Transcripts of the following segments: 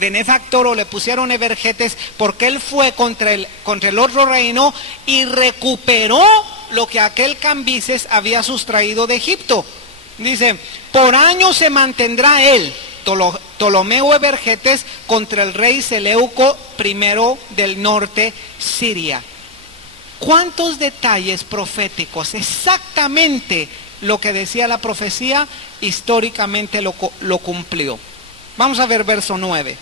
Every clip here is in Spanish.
benefactor o le pusieron Evergetes porque él fue contra el otro reino y recuperó lo que aquel Cambises había sustraído de Egipto. Dice, por años se mantendrá él, Ptolomeo Evergetes, contra el rey Seleuco I del norte, Siria. ¿Cuántos detalles proféticos? Exactamente lo que decía la profecía, históricamente lo cumplió. Vamos a ver verso 9.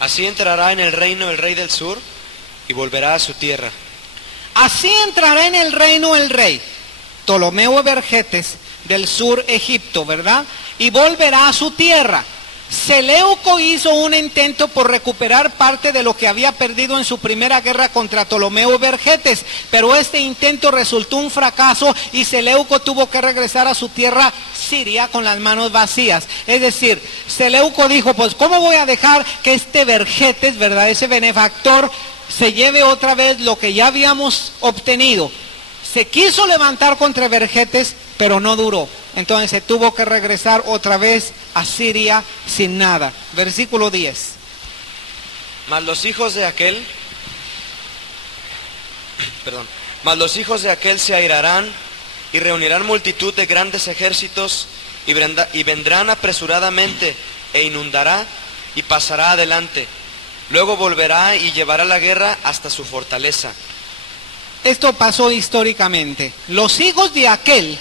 Así entrará en el reino el rey del sur y volverá a su tierra. Así entrará en el reino el rey, Ptolomeo Evergetes, del sur Egipto, ¿verdad? Y volverá a su tierra. Seleuco hizo un intento por recuperar parte de lo que había perdido en su primera guerra contra Ptolomeo Evergetes, pero este intento resultó un fracaso y Seleuco tuvo que regresar a su tierra Siria con las manos vacías. Es decir, Seleuco dijo, pues ¿cómo voy a dejar que este Evergetes, ¿verdad?, ese benefactor, se lleve otra vez lo que ya habíamos obtenido? Se quiso levantar contra Evergetes, pero no duró. Entonces se tuvo que regresar otra vez a Siria sin nada. Versículo 10. Mas los hijos de aquel se airarán y reunirán multitud de grandes ejércitos y vendrán apresuradamente e inundará y pasará adelante. Luego volverá y llevará la guerra hasta su fortaleza. Esto pasó históricamente. Los hijos de aquel,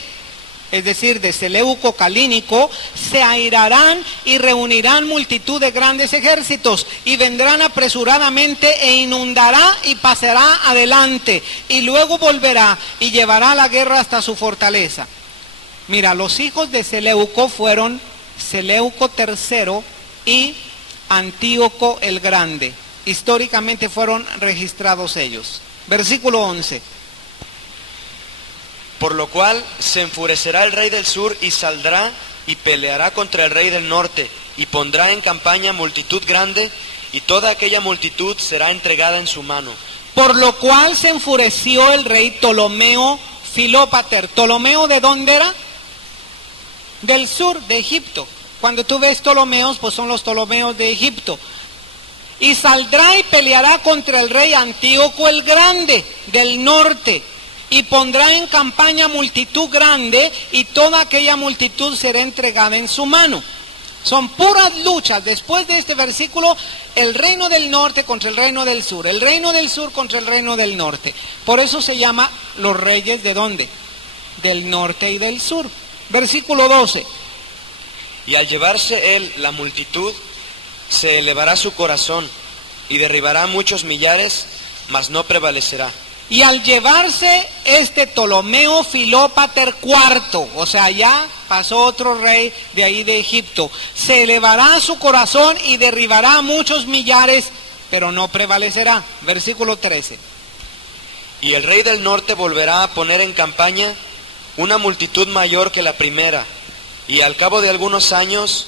es decir, de Seleuco Calínico, se airarán y reunirán multitud de grandes ejércitos y vendrán apresuradamente e inundará y pasará adelante y luego volverá y llevará la guerra hasta su fortaleza. Mira, los hijos de Seleuco fueron Seleuco III y Antíoco el Grande. Históricamente fueron registrados ellos. Versículo 11. Por lo cual se enfurecerá el rey del sur y saldrá y peleará contra el rey del norte y pondrá en campaña multitud grande y toda aquella multitud será entregada en su mano. Por lo cual se enfureció el rey Ptolomeo Filópater. ¿Ptolomeo de dónde era? Del sur, de Egipto. Cuando tú ves Ptolomeos, pues son los Ptolomeos de Egipto. Y saldrá y peleará contra el rey Antíoco el Grande del norte y pondrá en campaña multitud grande y toda aquella multitud será entregada en su mano. Son puras luchas. Después de este versículo, el reino del norte contra el reino del sur, el reino del sur contra el reino del norte. Por eso se llama los reyes ¿de dónde? Del norte y del sur. Versículo 12. Y al llevarse él la multitud, se elevará su corazón y derribará muchos millares, mas no prevalecerá. Y al llevarse este Ptolomeo Filópater IV, o sea, ya pasó otro rey de ahí de Egipto, se elevará su corazón y derribará muchos millares, pero no prevalecerá. Versículo 13. Y el rey del norte volverá a poner en campaña una multitud mayor que la primera, y al cabo de algunos años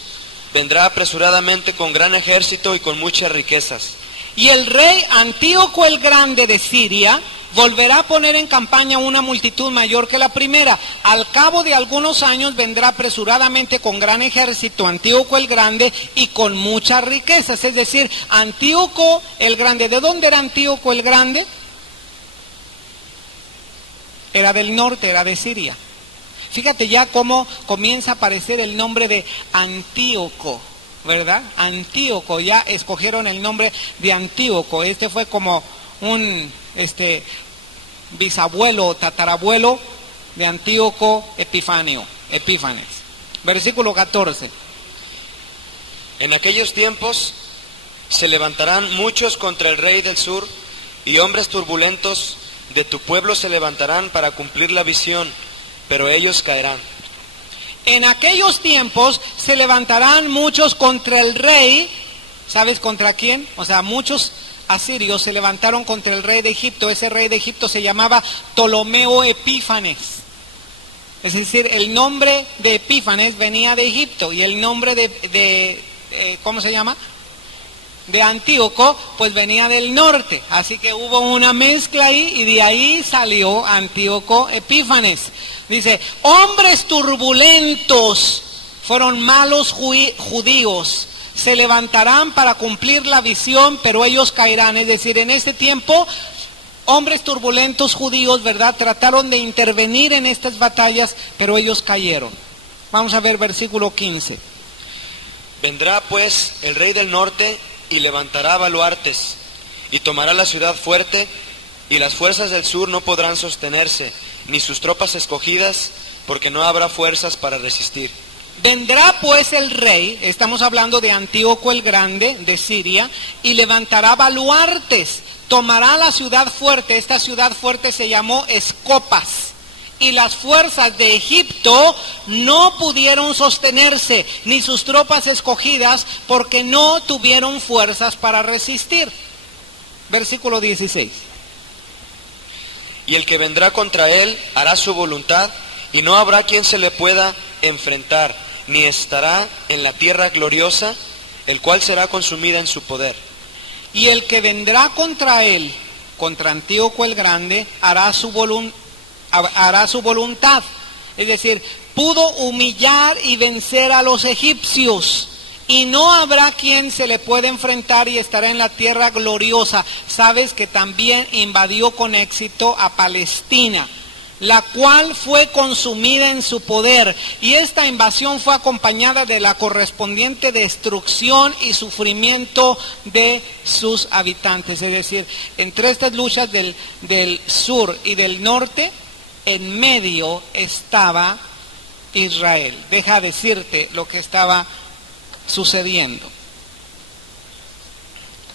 vendrá apresuradamente con gran ejército y con muchas riquezas. Y el rey Antíoco el Grande de Siria volverá a poner en campaña una multitud mayor que la primera. Al cabo de algunos años vendrá apresuradamente con gran ejército Antíoco el Grande y con muchas riquezas. Es decir, Antíoco el Grande. ¿De dónde era Antíoco el Grande? Era del norte, era de Siria. Fíjate ya cómo comienza a aparecer el nombre de Antíoco, ¿verdad? Antíoco, ya escogieron el nombre de Antíoco. Este fue como un bisabuelo o tatarabuelo de Antíoco Epífanes. Versículo 14. En aquellos tiempos se levantarán muchos contra el rey del sur y hombres turbulentos de tu pueblo se levantarán para cumplir la visión, pero ellos caerán. En aquellos tiempos se levantarán muchos contra el rey. ¿Sabes contra quién? O sea, muchos asirios se levantaron contra el rey de Egipto. Ese rey de Egipto se llamaba Ptolomeo Epífanes. Es decir, el nombre de Epífanes venía de Egipto y el nombre de ¿cómo se llama? De Antíoco, pues venía del norte. Así que hubo una mezcla ahí y de ahí salió Antíoco Epífanes. Dice, hombres turbulentos fueron malos judíos, se levantarán para cumplir la visión, pero ellos caerán. Es decir, en este tiempo, hombres turbulentos judíos, ¿verdad?, trataron de intervenir en estas batallas, pero ellos cayeron. Vamos a ver versículo 15. Vendrá pues el rey del norte y levantará baluartes, y tomará la ciudad fuerte, y las fuerzas del sur no podrán sostenerse, ni sus tropas escogidas, porque no habrá fuerzas para resistir. Vendrá pues el rey, estamos hablando de Antíoco el Grande, de Siria, y levantará baluartes, tomará la ciudad fuerte. Esta ciudad fuerte se llamó Escopas, y las fuerzas de Egipto no pudieron sostenerse, ni sus tropas escogidas, porque no tuvieron fuerzas para resistir. Versículo 16. Y el que vendrá contra él hará su voluntad, y no habrá quien se le pueda enfrentar, ni estará en la tierra gloriosa, el cual será consumida en su poder. Y el que vendrá contra él, contra Antíoco el Grande, hará su voluntad. Es decir, pudo humillar y vencer a los egipcios, y no habrá quien se le pueda enfrentar, y estará en la tierra gloriosa. Sabes que también invadió con éxito a Palestina, la cual fue consumida en su poder, y esta invasión fue acompañada de la correspondiente destrucción y sufrimiento de sus habitantes. Es decir, entre estas luchas del sur y del norte, en medio estaba Israel. Deja decirte lo que estaba sucediendo.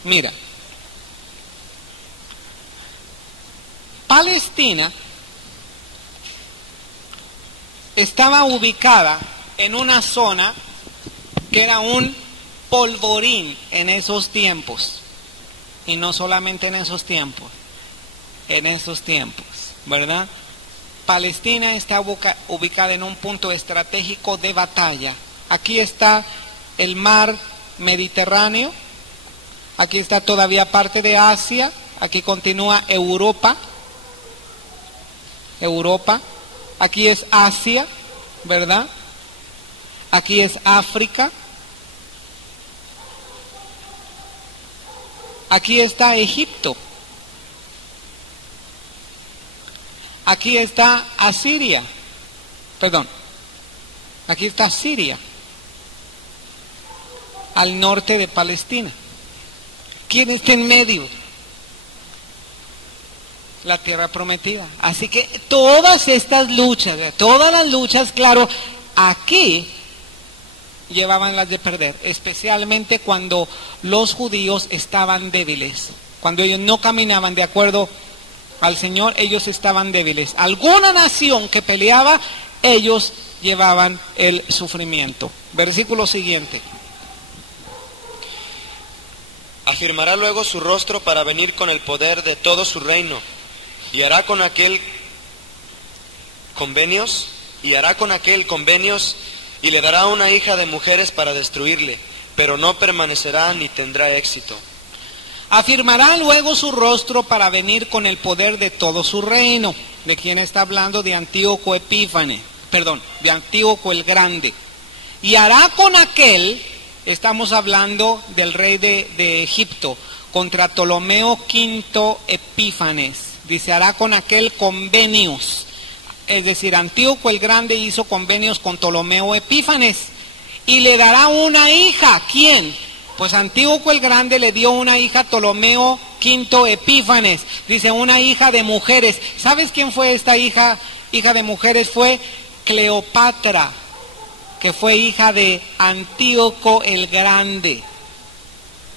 Mira, Palestina estaba ubicada en una zona que era un polvorín en esos tiempos, y no solamente en esos tiempos, ¿verdad? Palestina está ubicada en un punto estratégico de batalla. Aquí está el mar Mediterráneo, aquí está todavía parte de Asia, aquí continúa Europa, aquí es Asia, ¿verdad? Aquí es África, aquí está Egipto, aquí está Asiria, aquí está Siria, al norte de Palestina. ¿Quién está en medio? La tierra prometida. Así que todas estas luchas, claro, aquí llevaban las de perder, especialmente cuando los judíos estaban débiles, cuando ellos no caminaban de acuerdo al Señor, ellos estaban débiles. Alguna nación que peleaba, ellos llevaban el sufrimiento. Versículo siguiente. Afirmará luego su rostro para venir con el poder de todo su reino, y hará con aquel convenios, y le dará una hija de mujeres para destruirle, pero no permanecerá ni tendrá éxito. Afirmará luego su rostro para venir con el poder de todo su reino. ¿De quién está hablando? De Antíoco de Antíoco el Grande. Y hará con aquel, estamos hablando del rey de Egipto, contra Ptolomeo V Epífanes. Dice, hará con aquel convenios. Es decir, Antíoco el Grande hizo convenios con Ptolomeo Epífanes. Y le dará una hija. ¿Quién? Pues Antíoco el Grande le dio una hija a Ptolomeo V Epífanes. Dice, una hija de mujeres. ¿Sabes quién fue esta hija de mujeres? Fue Cleopatra, que fue hija de Antíoco el Grande.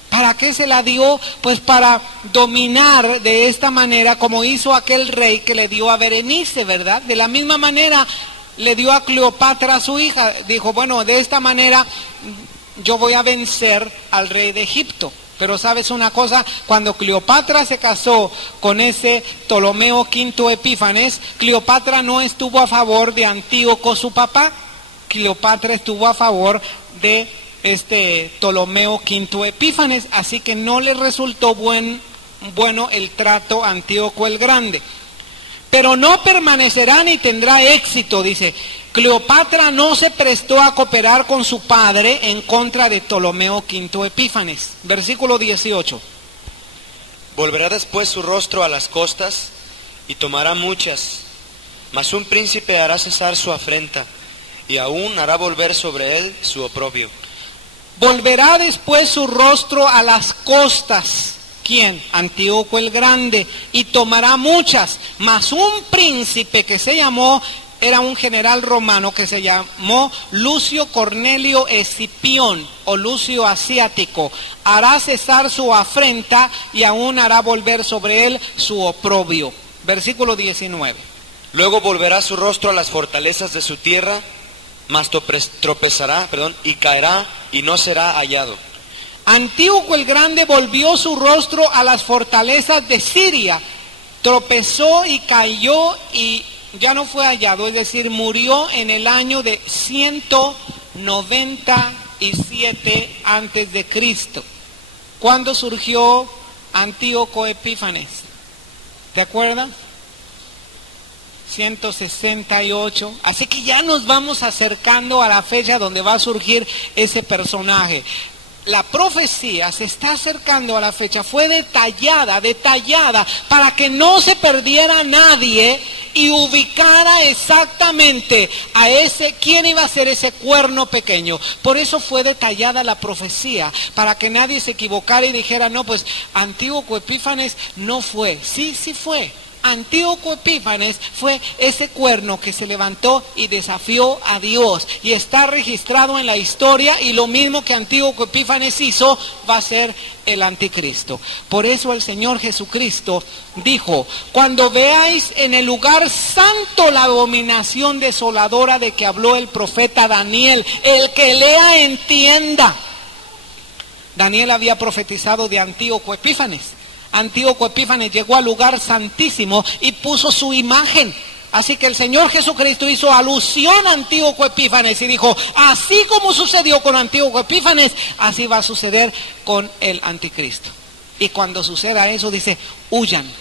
¿Para qué se la dio? Pues para dominar de esta manera, como hizo aquel rey que le dio a Berenice, ¿verdad? De la misma manera le dio a Cleopatra a su hija. Dijo, bueno, de esta manera yo voy a vencer al rey de Egipto. Pero sabes una cosa, cuando Cleopatra se casó con ese Ptolomeo V Epífanes, Cleopatra no estuvo a favor de Antíoco su papá. Cleopatra estuvo a favor de Ptolomeo V Epífanes, así que no le resultó bueno el trato a Antíoco el Grande. pero no permanecerá ni tendrá éxito, dice. Cleopatra no se prestó a cooperar con su padre en contra de Ptolomeo V Epífanes. Versículo 18. Volverá después su rostro a las costas y tomará muchas, mas un príncipe hará cesar su afrenta y aún hará volver sobre él su oprobio. Volverá después su rostro a las costas. ¿Quién? Antíoco el Grande, y tomará muchas, mas un príncipe que se llamó, era un general romano que se llamó Lucio Cornelio Escipión o Lucio Asiático, hará cesar su afrenta y aún hará volver sobre él su oprobio. Versículo 19. Luego volverá su rostro a las fortalezas de su tierra, mas tropezará, y caerá y no será hallado. Antíoco el Grande volvió su rostro a las fortalezas de Siria, tropezó y cayó y ya no fue hallado, es decir, murió en el año de 197 antes de Cristo. ¿Cuándo surgió Antíoco Epífanes? ¿Te acuerdas? 168. Así que ya nos vamos acercando a la fecha donde va a surgir ese personaje. La profecía se está acercando a la fecha, fue detallada para que no se perdiera nadie y ubicara exactamente a quién iba a ser ese cuerno pequeño. Por eso fue detallada la profecía, para que nadie se equivocara y dijera, no, pues Antíoco Epífanes no fue. Sí fue. Antíoco Epífanes fue ese cuerno que se levantó y desafió a Dios y está registrado en la historia, y lo mismo que Antíoco Epífanes hizo va a ser el anticristo. Por eso el Señor Jesucristo dijo, cuando veáis en el lugar santo la abominación desoladora de que habló el profeta Daniel, el que lea entienda. Daniel había profetizado de Antíoco Epífanes. Antíoco Epífanes llegó al lugar santísimo y puso su imagen. Así que el Señor Jesucristo hizo alusión a Antíoco Epífanes y dijo, así como sucedió con Antíoco Epífanes, así va a suceder con el anticristo. Y cuando suceda eso dice, huyan,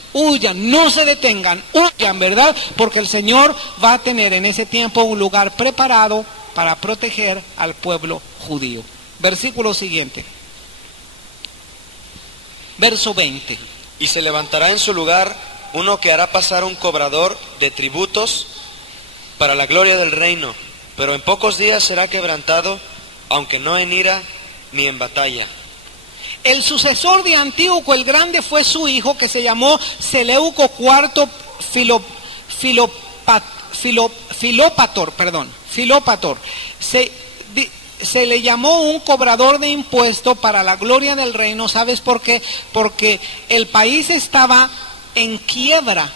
no se detengan, huyan, ¿verdad? Porque el Señor va a tener en ese tiempo un lugar preparado para proteger al pueblo judío. Versículo siguiente. Verso 20. Y se levantará en su lugar uno que hará pasar un cobrador de tributos para la gloria del reino, pero en pocos días será quebrantado, aunque no en ira ni en batalla. El sucesor de Antíoco el Grande fue su hijo, que se llamó Seleuco IV Filópator. Se le llamó un cobrador de impuestos para la gloria del reino. ¿Sabes por qué? Porque el país estaba en quiebra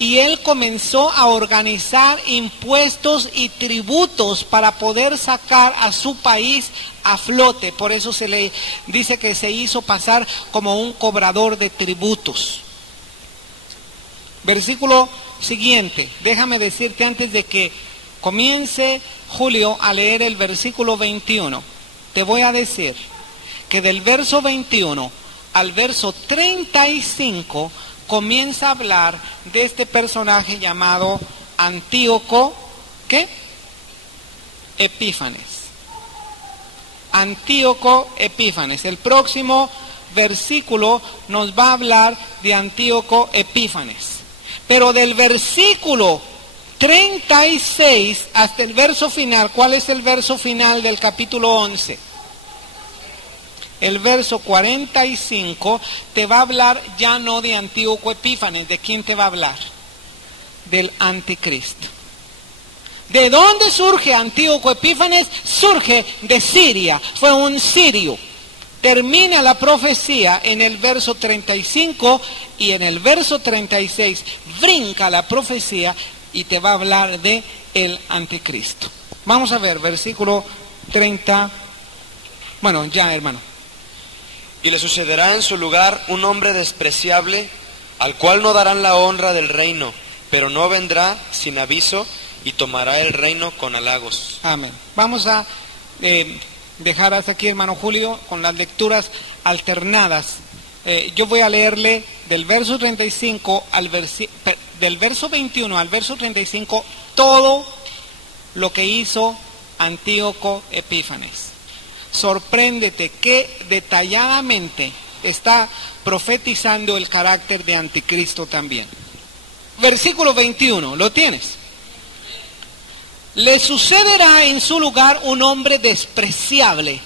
y él comenzó a organizar impuestos y tributos para poder sacar a su país a flote. Por eso se le dice que se hizo pasar como un cobrador de tributos. Versículo siguiente. Déjame decirte antes de que comience Julio a leer el versículo 21, te voy a decir que del verso 21 al verso 35 comienza a hablar de este personaje llamado Antíoco, ¿qué? Epífanes. Antíoco Epífanes. El próximo versículo nos va a hablar de Antíoco Epífanes. Pero del versículo 36 hasta el verso final, ¿cuál es el verso final del capítulo 11? El verso 45 te va a hablar ya no de Antíoco Epífanes. ¿De quién te va a hablar? Del anticristo. ¿De dónde surge Antíoco Epífanes? Surge de Siria, fue un sirio. Termina la profecía en el verso 35 y en el verso 36 brinca la profecía y te va a hablar de el anticristo. Vamos a ver, versículo 30. Bueno, ya, hermano. Y le sucederá en su lugar un hombre despreciable, al cual no darán la honra del reino, pero no vendrá sin aviso y tomará el reino con halagos. Amén. Vamos a dejar hasta aquí, hermano Julio, con las lecturas alternadas. Yo voy a leerle del verso 35 al del verso 21 al verso 35 todo lo que hizo Antíoco Epífanes. Sorpréndete que detalladamente está profetizando el carácter de Anticristo también. Versículo 21, ¿lo tienes? Le sucederá en su lugar un hombre despreciable,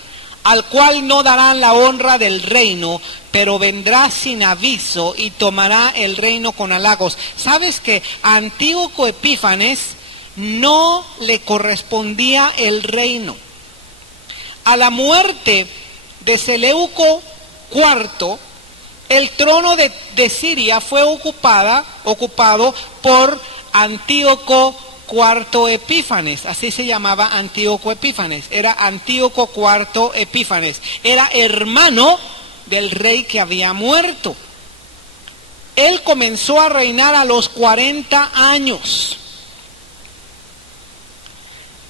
al cual no darán la honra del reino, pero vendrá sin aviso y tomará el reino con halagos. ¿Sabes que a Antíoco Epífanes no le correspondía el reino? A la muerte de Seleuco IV, el trono de Siria fue ocupado por Antíoco IV Epífanes, así se llamaba Antíoco Epífanes, era Antíoco IV Epífanes, era hermano del rey que había muerto. Él comenzó a reinar a los 40 años,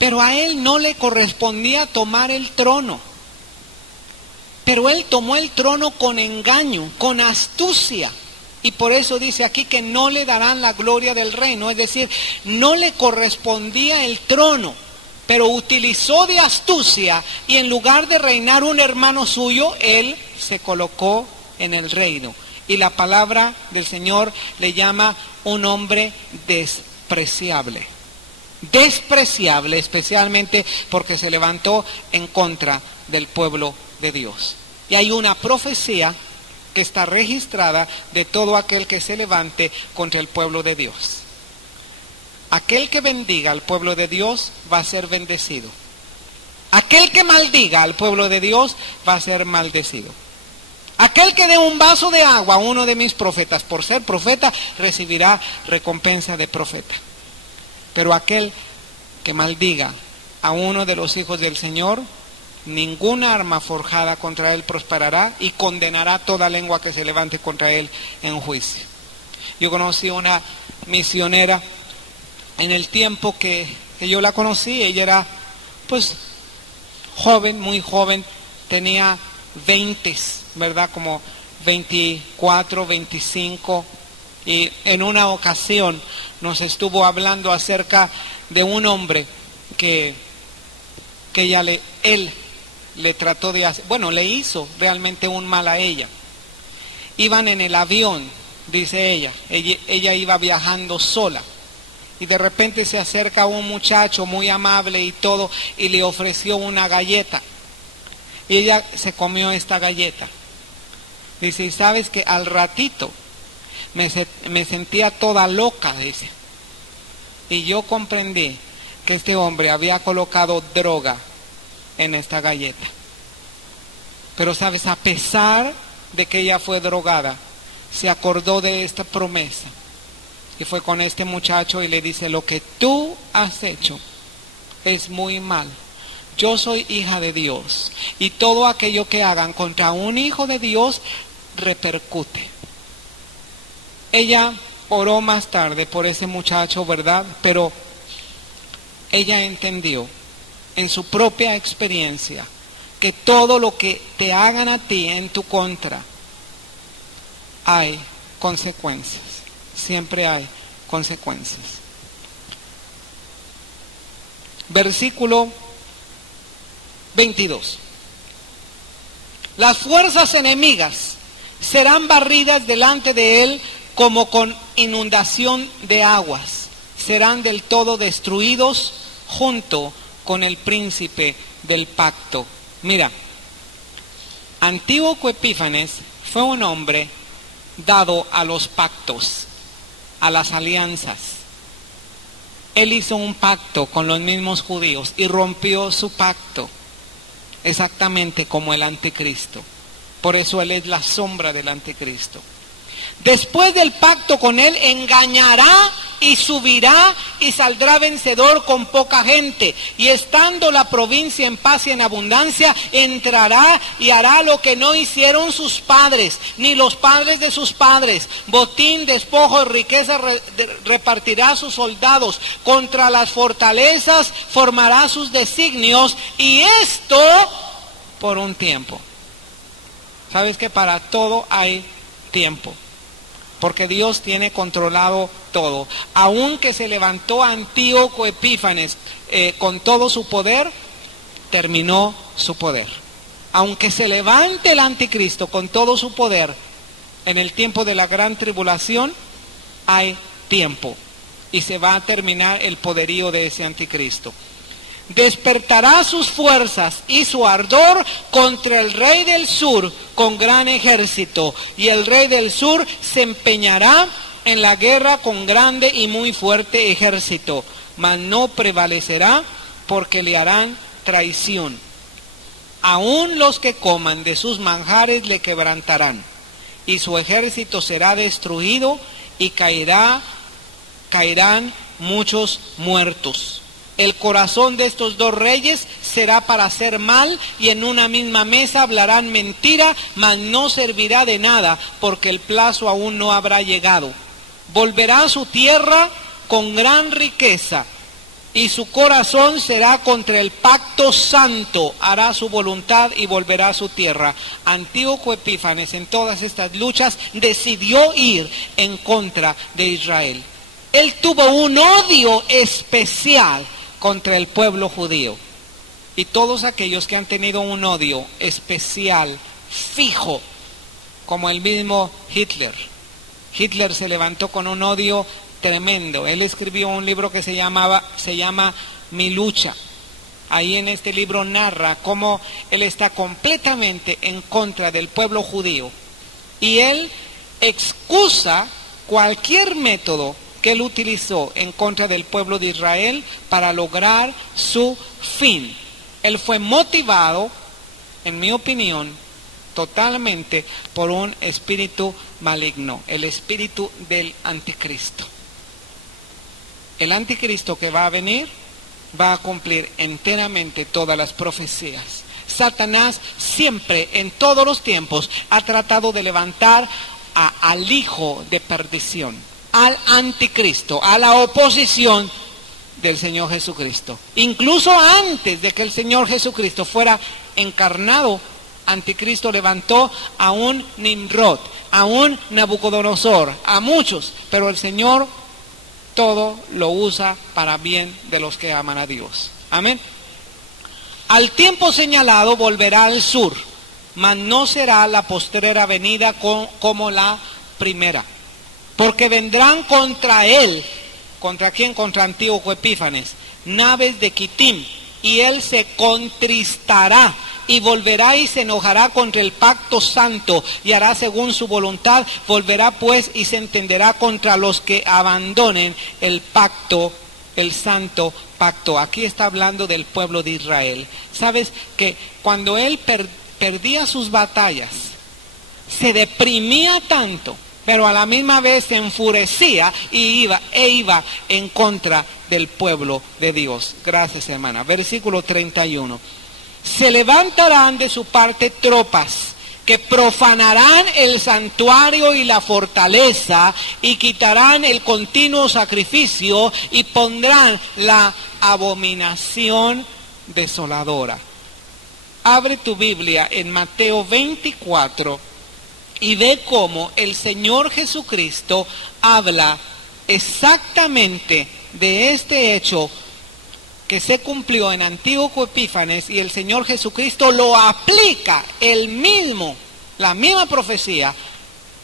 pero a él no le correspondía tomar el trono. Pero él tomó el trono con engaño, con astucia. Y por eso dice aquí que no le darán la gloria del reino. Es decir, no le correspondía el trono, pero utilizó de astucia y en lugar de reinar un hermano suyo, él se colocó en el reino. Y la palabra del Señor le llama un hombre despreciable. Despreciable, especialmente porque se levantó en contra del pueblo de Dios. Y hay una profecía que está registrada de todo aquel que se levante contra el pueblo de Dios. Aquel que bendiga al pueblo de Dios va a ser bendecido. Aquel que maldiga al pueblo de Dios va a ser maldecido. Aquel que dé un vaso de agua a uno de mis profetas por ser profeta recibirá recompensa de profeta. Pero aquel que maldiga a uno de los hijos del Señor, ninguna arma forjada contra él prosperará y condenará toda lengua que se levante contra él en juicio. Yo conocí una misionera en el tiempo que yo la conocí. Ella era pues joven, muy joven, tenía 20, ¿verdad? Como 24, 25. Y en una ocasión nos estuvo hablando acerca de un hombre que él le trató de hacer, le hizo realmente un mal a ella. Iban en el avión, dice ella iba viajando sola y de repente se acerca un muchacho muy amable y todo y le ofreció una galleta y ella se comió esta galleta. Dice, y sabes que al ratito me sentía toda loca, dice, y yo comprendí que este hombre había colocado droga en esta galleta. Pero sabes, a pesar de que ella fue drogada, se acordó de esta promesa y fue con este muchacho y le dice, lo que tú has hecho es muy mal. Yo soy hija de Dios y todo aquello que hagan contra un hijo de Dios repercute. Ella oró más tarde por ese muchacho, ¿verdad? Pero ella entendió en su propia experiencia que todo lo que te hagan a ti en tu contra hay consecuencias, siempre hay consecuencias. Versículo 22. Las fuerzas enemigas serán barridas delante de él como con inundación de aguas, serán del todo destruidos junto con el príncipe del pacto. Mira, Antíoco Epífanes fue un hombre dado a los pactos, a las alianzas. Él hizo un pacto con los mismos judíos y rompió su pacto, exactamente como el anticristo. Por eso él es la sombra del anticristo. Después del pacto con él, engañará y subirá y saldrá vencedor con poca gente. Y estando la provincia en paz y en abundancia, entrará y hará lo que no hicieron sus padres, ni los padres de sus padres. Botín, despojo y riqueza repartirá a sus soldados. Contra las fortalezas formará sus designios. Y esto por un tiempo. ¿Sabes que para todo hay tiempo? porque Dios tiene controlado todo. Aunque se levantó Antíoco Epífanes con todo su poder, terminó su poder. Aunque se levante el anticristo con todo su poder, en el tiempo de la gran tribulación hay tiempo y se va a terminar el poderío de ese anticristo. Despertará sus fuerzas y su ardor contra el rey del sur con gran ejército, y el rey del sur se empeñará en la guerra con grande y muy fuerte ejército, mas no prevalecerá, porque le harán traición. Aún los que coman de sus manjares le quebrantarán, y su ejército será destruido, y caerán muchos muertos. El corazón de estos dos reyes será para hacer mal, y en una misma mesa hablarán mentira, mas no servirá de nada, porque el plazo aún no habrá llegado. Volverá a su tierra con gran riqueza, y su corazón será contra el pacto santo, hará su voluntad y volverá a su tierra. Antíoco Epífanes en todas estas luchas decidió ir en contra de Israel. Él tuvo un odio especial contra el pueblo judío. Y todos aquellos que han tenido un odio especial, fijo, como el mismo Hitler. Hitler se levantó con un odio tremendo. Él escribió un libro que se llama Mi lucha. Ahí en este libro narra cómo él está completamente en contra del pueblo judío. Y él excusa cualquier método que él utilizó en contra del pueblo de Israel para lograr su fin. Él fue motivado, en mi opinión, totalmente por un espíritu maligno, el espíritu del anticristo. El anticristo que va a venir va a cumplir enteramente todas las profecías. Satanás siempre, en todos los tiempos, ha tratado de levantar al hijo de perdición, al anticristo, a la oposición del Señor Jesucristo. Incluso antes de que el Señor Jesucristo fuera encarnado, anticristo levantó a un Nimrod, a un Nabucodonosor, a muchos, pero el Señor todo lo usa para bien de los que aman a Dios. Amén. Al tiempo señalado volverá al sur, mas no será la postrera venida como la primera. Porque vendrán contra él, ¿contra quién? Contra Antíoco Epífanes, naves de Quitim, y él se contristará, y volverá y se enojará contra el pacto santo, y hará según su voluntad. Volverá pues y se entenderá contra los que abandonen el pacto, el santo pacto. Aquí está hablando del pueblo de Israel. ¿Sabes que cuando él perdía sus batallas, se deprimía tanto, pero a la misma vez se enfurecía y iba en contra del pueblo de Dios? Gracias, hermana. Versículo 31. Se levantarán de su parte tropas que profanarán el santuario y la fortaleza, y quitarán el continuo sacrificio, y pondrán la abominación desoladora. Abre tu Biblia en Mateo 24 y ve cómo el Señor Jesucristo habla exactamente de este hecho que se cumplió en Antíoco Epífanes, y el Señor Jesucristo lo aplica la misma profecía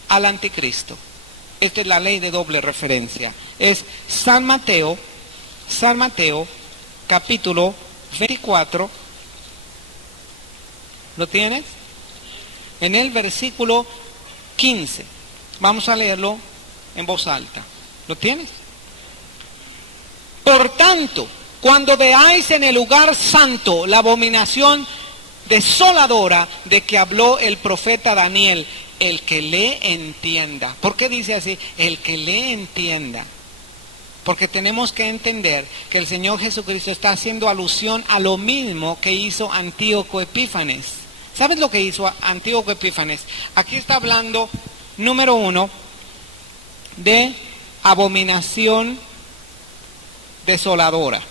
al anticristo. Esta es la ley de doble referencia. Es San Mateo capítulo 24. ¿Lo tienes? En el versículo 15. Vamos a leerlo en voz alta. ¿Lo tienes? Por tanto, cuando veáis en el lugar santo la abominación desoladora de que habló el profeta Daniel, el que le entienda. ¿Por qué dice así? El que le entienda. Porque tenemos que entender que el Señor Jesucristo está haciendo alusión a lo mismo que hizo Antíoco Epífanes. ¿Sabes lo que hizo Antíoco Epífanes? Aquí está hablando, número 1, de abominación desoladora.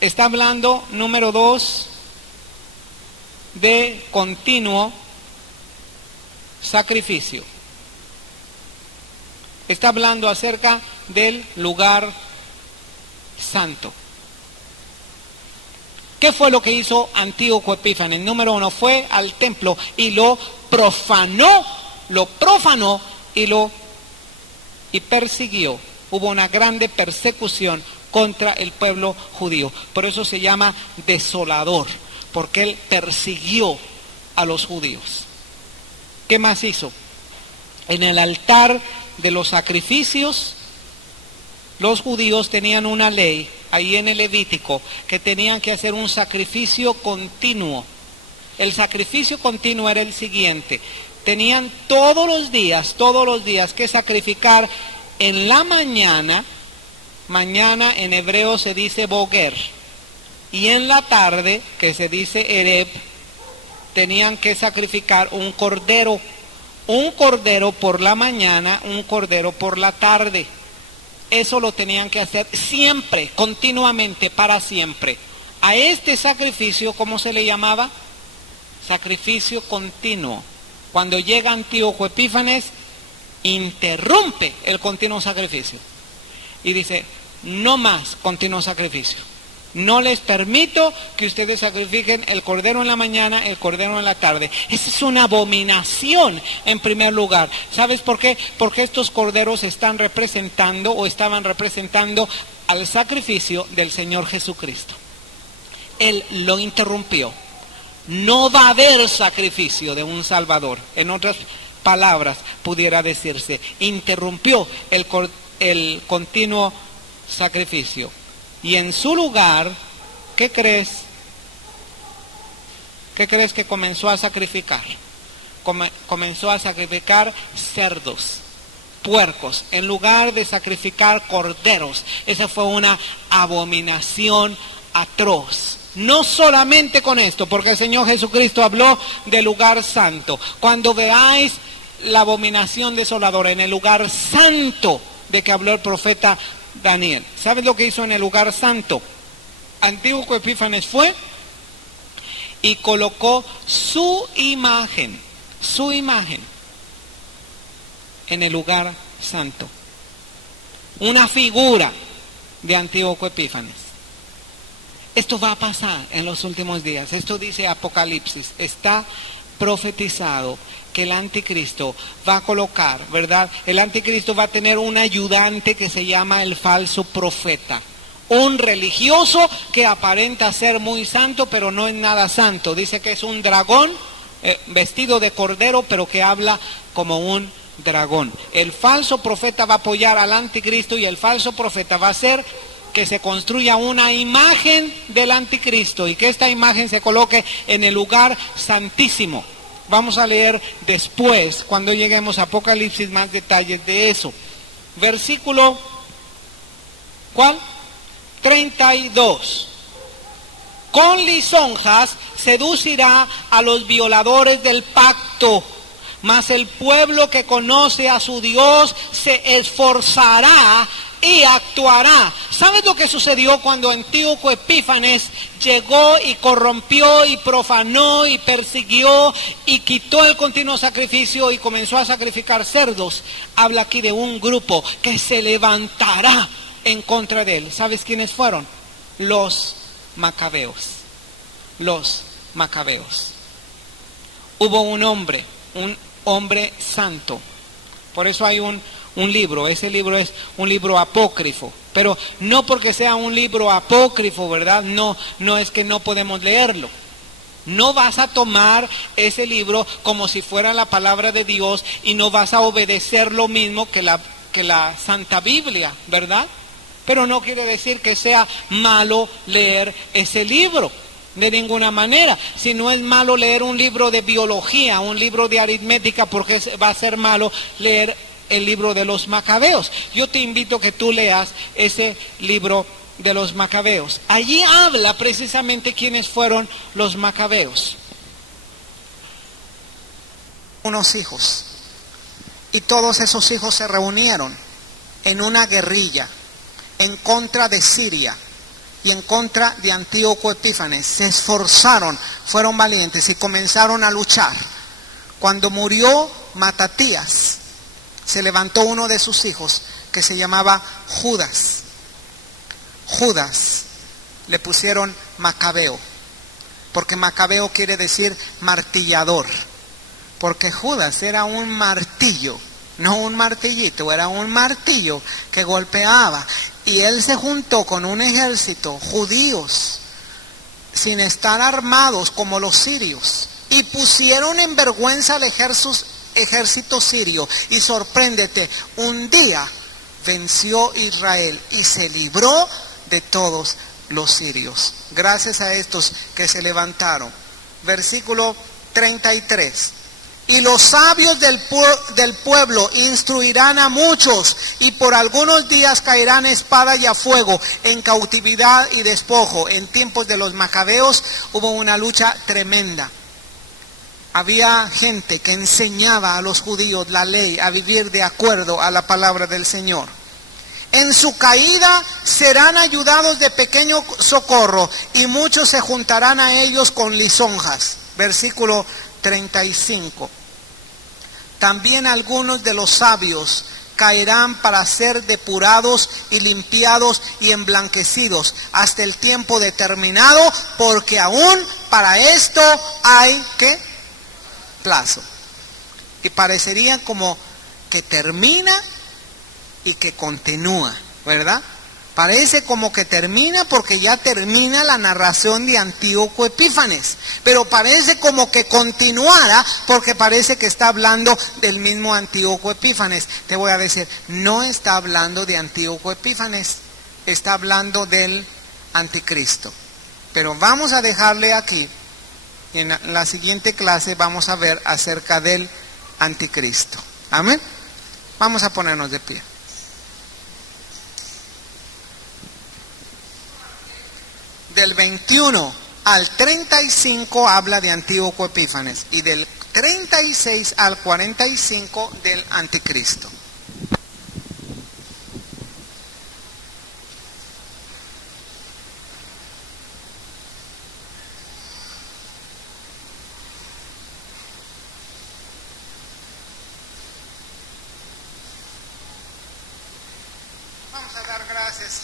Está hablando, número 2, de continuo sacrificio. Está hablando acerca del lugar santo. ¿Qué fue lo que hizo Antíoco Epífanes? Número 1, fue al templo y lo profanó y persiguió. Hubo una grande persecución contra el pueblo judío. Por eso se llama desolador, porque él persiguió a los judíos. ¿Qué más hizo? En el altar de los sacrificios, los judíos tenían una ley, ahí en el Levítico, que tenían que hacer un sacrificio continuo. El sacrificio continuo era el siguiente: tenían todos los días que sacrificar en la mañana en hebreo se dice boger, y en la tarde, que se dice ereb, tenían que sacrificar un cordero por la mañana, un cordero por la tarde. Eso lo tenían que hacer siempre, continuamente, para siempre. A este sacrificio, ¿cómo se le llamaba? Sacrificio continuo. Cuando llega Antíoco Epífanes, interrumpe el continuo sacrificio y dice: no más continuo sacrificio. No les permito que ustedes sacrifiquen el cordero en la mañana, el cordero en la tarde. Esa es una abominación en primer lugar. ¿Sabes por qué? Porque estos corderos estaban representando al sacrificio del Señor Jesucristo. Él lo interrumpió. No va a haber sacrificio de un Salvador. En otras palabras, pudiera decirse, interrumpió el continuo sacrificio. Y en su lugar, ¿qué crees? ¿Qué crees que comenzó a sacrificar? Comenzó a sacrificar cerdos, puercos, en lugar de sacrificar corderos. Esa fue una abominación atroz. No solamente con esto, porque el Señor Jesucristo habló del lugar santo. Cuando veáis la abominación desoladora en el lugar santo de que habló el profeta Daniel, ¿sabes lo que hizo en el lugar santo? Antíoco Epífanes fue y colocó su imagen en el lugar santo. Una figura de Antíoco Epífanes. Esto va a pasar en los últimos días. Esto dice Apocalipsis. Está profetizado que el anticristo va a colocar, ¿verdad? El anticristo va a tener un ayudante que se llama el falso profeta. Un religioso que aparenta ser muy santo, pero no es nada santo. Dice que es un dragón vestido de cordero, pero que habla como un dragón. El falso profeta va a apoyar al anticristo, y el falso profeta va a hacer que se construya una imagen del anticristo y que esta imagen se coloque en el lugar santísimo. Vamos a leer después, cuando lleguemos a Apocalipsis, más detalles de eso. Versículo, ¿cuál? 32. Con lisonjas seducirá a los violadores del pacto, mas el pueblo que conoce a su Dios se esforzará y actuará. ¿Sabes lo que sucedió cuando Antíoco Epífanes llegó y corrompió y profanó y persiguió y quitó el continuo sacrificio y comenzó a sacrificar cerdos? Habla aquí de un grupo que se levantará en contra de él. ¿Sabes quiénes fueron? Los macabeos. Los macabeos. Hubo un hombre santo. Por eso hay un libro. Ese libro es un libro apócrifo. Pero no porque sea un libro apócrifo, ¿verdad? No es que no podemos leerlo. No vas a tomar ese libro como si fuera la palabra de Dios y no vas a obedecer lo mismo que la Santa Biblia, ¿verdad? Pero no quiere decir que sea malo leer ese libro, de ninguna manera. Si no es malo leer un libro de biología, un libro de aritmética, porque va a ser malo leer el libro de los macabeos. Yo te invito a que tú leas ese libro de los macabeos. Allí habla precisamente quiénes fueron los macabeos. Unos hijos, y todos esos hijos se reunieron en una guerrilla en contra de Siria y en contra de Antíoco Epífanes. Se esforzaron, fueron valientes y comenzaron a luchar. Cuando murió Matatías, se levantó uno de sus hijos que se llamaba Judas. Judas le pusieron Macabeo, porque Macabeo quiere decir martillador, porque Judas era un martillo, no un martillito, era un martillo que golpeaba. Y él se juntó con un ejército, judíos, sin estar armados como los sirios, y pusieron en vergüenza al ejército sirio. Y sorpréndete, un día venció Israel y se libró de todos los sirios, gracias a estos que se levantaron. Versículo 33. Y los sabios del pueblo instruirán a muchos, y por algunos días caerán espada y a fuego, en cautividad y despojo. En tiempos de los macabeos hubo una lucha tremenda. Había gente que enseñaba a los judíos la ley, a vivir de acuerdo a la palabra del Señor. En su caída serán ayudados de pequeño socorro, y muchos se juntarán a ellos con lisonjas. Versículo 35. También algunos de los sabios caerán para ser depurados y limpiados y emblanquecidos hasta el tiempo determinado, porque aún para esto hay ¿qué? Plazo. Y parecería como que termina y que continúa, ¿verdad? Parece como que termina porque ya termina la narración de Antíoco Epífanes, pero parece como que continuara porque parece que está hablando del mismo Antíoco Epífanes. Te voy a decir, no está hablando de Antíoco Epífanes, está hablando del anticristo. Pero vamos a dejarle aquí, en la siguiente clase vamos a ver acerca del anticristo. Amén. Vamos a ponernos de pie. Del 21 al 35 habla de Antíoco Epífanes, y del 36 al 45 del anticristo. Vamos a dar gracias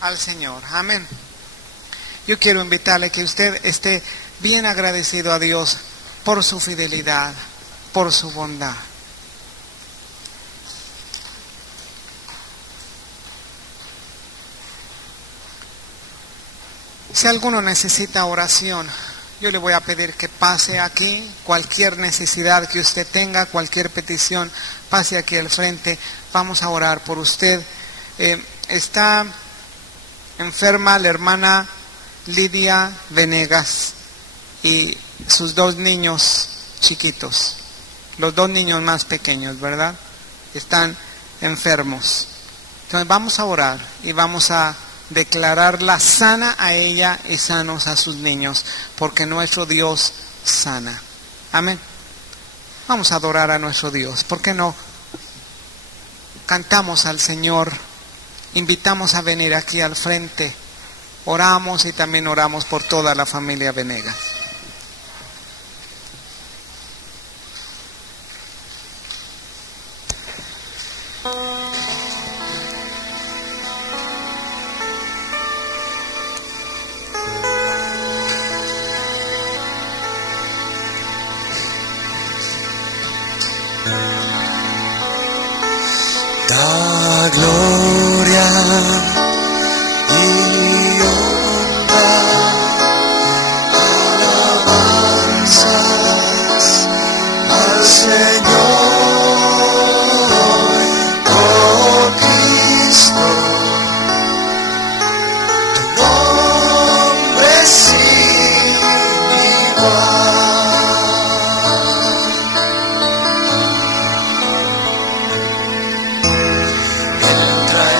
al Señor. Amén. Yo quiero invitarle que usted esté bien agradecido a Dios por su fidelidad, por su bondad. Si alguno necesita oración, yo le voy a pedir que pase aquí. Cualquier necesidad que usted tenga, cualquier petición, pase aquí al frente. Vamos a orar por usted. Está enferma la hermana Lidia Venegas y sus dos niños chiquitos, los dos niños más pequeños, ¿verdad? Están enfermos. Entonces vamos a orar y vamos a declararla sana a ella y sanos a sus niños, porque nuestro Dios sana. Amén. Vamos a adorar a nuestro Dios. ¿Por qué no cantamos al Señor? Invitamos a venir aquí al frente. Oramos y también oramos por toda la familia Venegas. Da gloria y honra, alabanzas al Señor, oh Cristo, tu nombre sin igual. Entra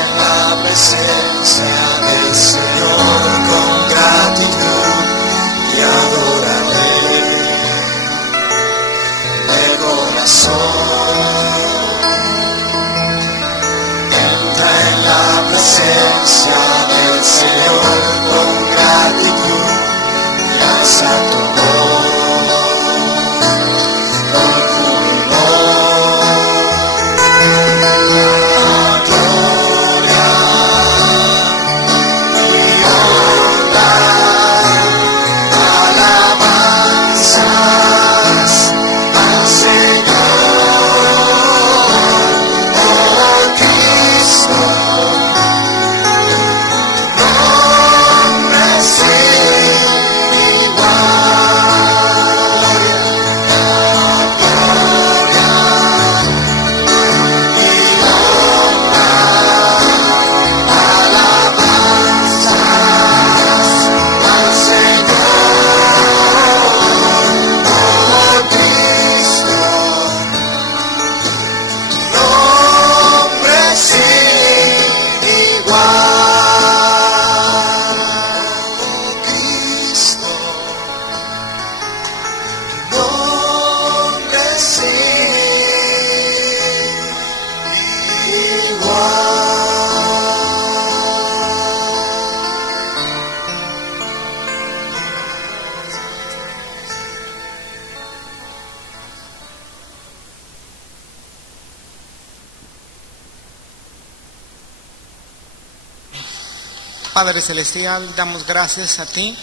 Padre Celestial, damos gracias a ti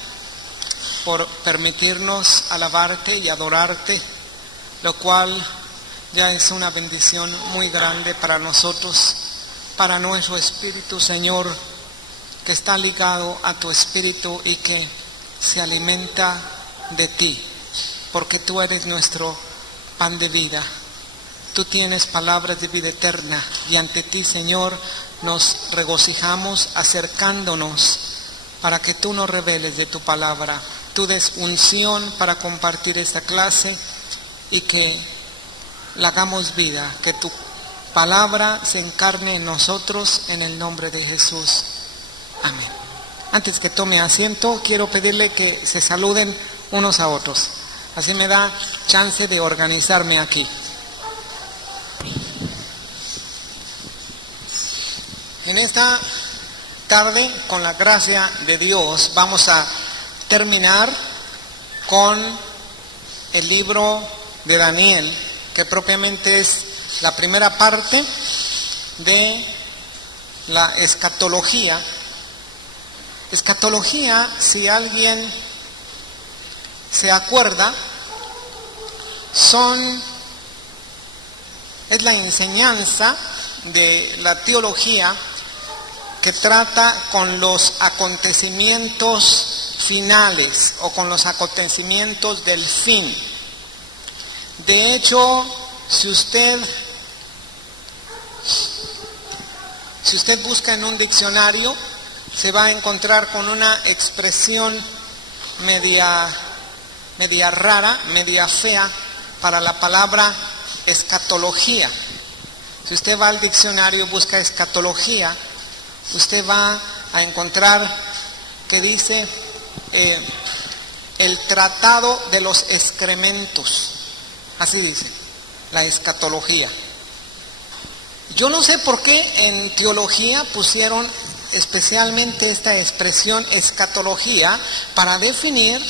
por permitirnos alabarte y adorarte, lo cual ya es una bendición muy grande para nosotros, para nuestro espíritu, Señor, que está ligado a tu espíritu y que se alimenta de ti, porque tú eres nuestro pan de vida. Tú tienes palabras de vida eterna y ante ti, Señor, nos regocijamos acercándonos para que tú nos reveles de tu palabra. Tú des unción para compartir esta clase y que la hagamos vida, que tu palabra se encarne en nosotros en el nombre de Jesús. Amén. Antes que tome asiento, quiero pedirle que se saluden unos a otros. Así me da chance de organizarme aquí. En esta tarde, con la gracia de Dios, vamos a terminar con el libro de Daniel, que propiamente es la primera parte de la escatología. Escatología, si alguien se acuerda, es la enseñanza de la teología que trata con los acontecimientos finales o con los acontecimientos del fin. De hecho, si usted busca en un diccionario, se va a encontrar con una expresión media rara, media fea para la palabra escatología. Si usted va al diccionario y busca escatología, usted va a encontrar que dice el tratado de los excrementos. Así dice, la escatología. Yo no sé por qué en teología pusieron especialmente esta expresión escatología para definir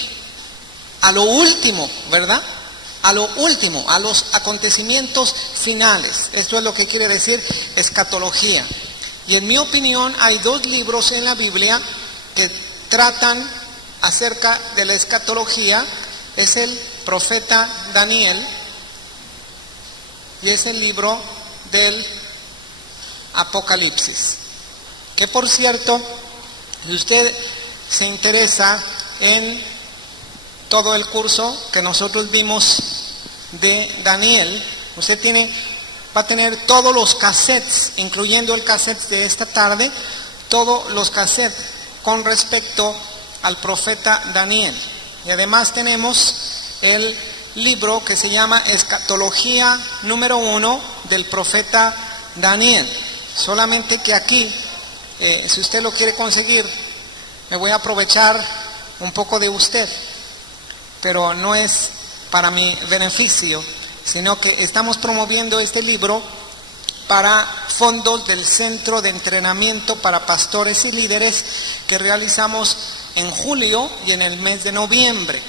a lo último, ¿verdad? A lo último, a los acontecimientos finales. Esto es lo que quiere decir escatología. Y en mi opinión hay dos libros en la Biblia que tratan acerca de la escatología. Es el profeta Daniel y es el libro del Apocalipsis. Que por cierto, si usted se interesa en todo el curso que nosotros vimos de Daniel, usted va a tener todos los cassettes, incluyendo el cassette de esta tarde, todos los cassettes con respecto al profeta Daniel. Y además tenemos el libro que se llama Escatología número 1 del profeta Daniel. Solamente que aquí, si usted lo quiere conseguir, me voy a aprovechar un poco de usted, pero no es para mi beneficio, sino que estamos promoviendo este libro para fondos del Centro de Entrenamiento para Pastores y Líderes que realizamos en julio y en el mes de noviembre.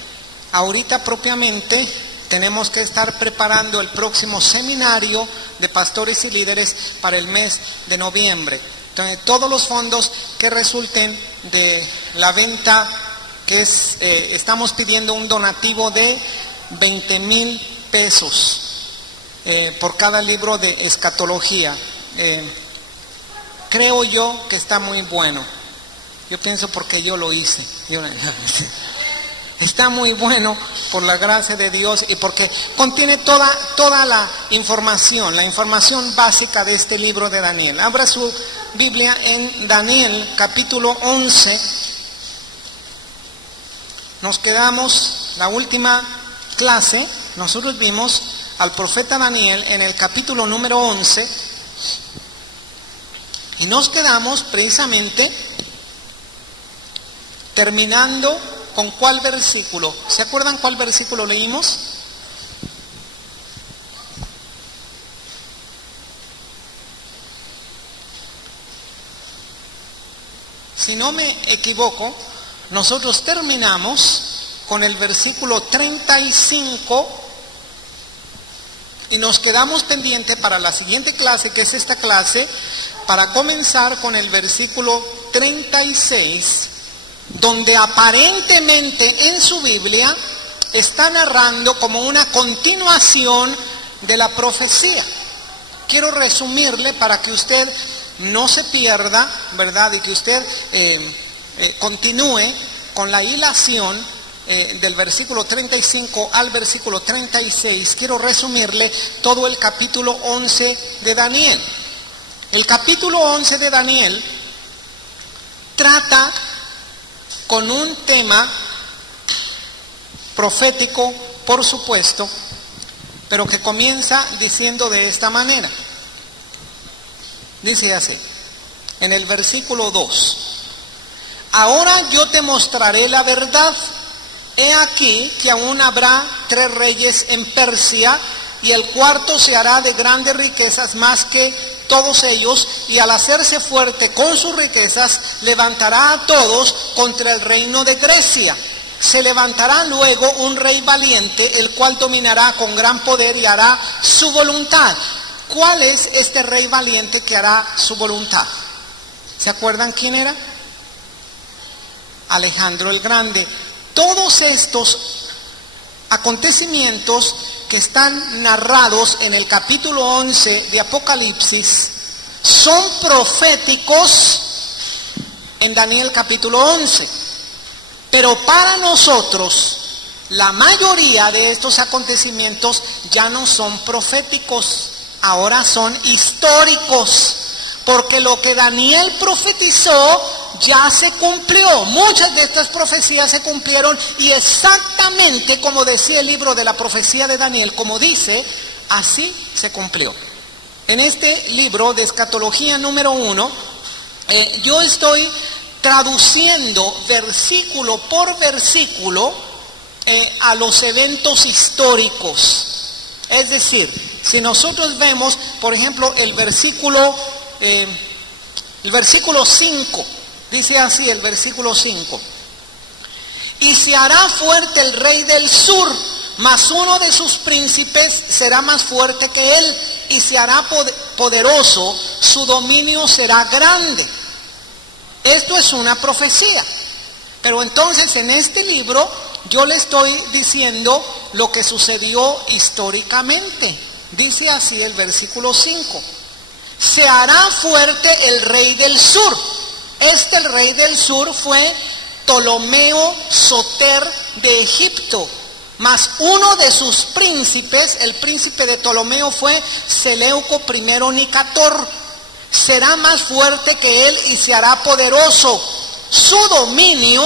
Ahorita propiamente tenemos que estar preparando el próximo seminario de pastores y líderes para el mes de noviembre. Entonces, todos los fondos que resulten de la venta, que estamos pidiendo un donativo de 20,000 pesos por cada libro de escatología. Creo yo que está muy bueno. Yo pienso porque yo lo hice. Está muy bueno por la gracia de Dios y porque contiene toda la información básica de este libro de Daniel. Abra su Biblia en Daniel capítulo 11. Nos quedamos, la última clase, nosotros vimos al profeta Daniel en el capítulo número 11 y nos quedamos precisamente terminando con ¿cuál versículo? ¿Se acuerdan cuál versículo leímos? Si no me equivoco, nosotros terminamos con el versículo 35 y nos quedamos pendientes para la siguiente clase, que es esta clase, para comenzar con el versículo 36, donde aparentemente en su Biblia está narrando como una continuación de la profecía. Quiero resumirle para que usted no se pierda, ¿verdad? Y que usted continúe con la hilación del versículo 35 al versículo 36. Quiero resumirle todo el capítulo 11 de Daniel. El capítulo 11 de Daniel trata con un tema profético, por supuesto, pero que comienza diciendo de esta manera. Dice así, en el versículo 2: ahora yo te mostraré la verdad. He aquí que aún habrá 3 reyes en Persia, y el cuarto se hará de grandes riquezas más que todos ellos, y al hacerse fuerte con sus riquezas, levantará a todos contra el reino de Grecia. Se levantará luego un rey valiente, el cual dominará con gran poder y hará su voluntad. ¿Cuál es este rey valiente que hará su voluntad? ¿Se acuerdan quién era? Alejandro el Grande. Todos estos acontecimientos que están narrados en el capítulo 11 de Apocalipsis son proféticos en Daniel capítulo 11. Pero para nosotros, la mayoría de estos acontecimientos ya no son proféticos, ahora son históricos, porque lo que Daniel profetizó ya se cumplió. Muchas de estas profecías se cumplieron, y exactamente como decía el libro de la profecía de Daniel, como dice, así se cumplió. En este libro de escatología número 1, yo estoy traduciendo versículo por versículo a los eventos históricos. Es decir, si nosotros vemos, por ejemplo, el versículo 5, dice así el versículo 5: y se hará fuerte el rey del sur, mas uno de sus príncipes será más fuerte que él, y se hará poderoso, su dominio será grande. Esto es una profecía. Pero entonces en este libro yo le estoy diciendo lo que sucedió históricamente. Dice así el versículo 5: se hará fuerte el rey del sur. El rey del sur fue Ptolomeo Soter de Egipto, mas uno de sus príncipes, el príncipe de Ptolomeo, fue Seleuco I Nicator. Será más fuerte que él y se hará poderoso. Su dominio,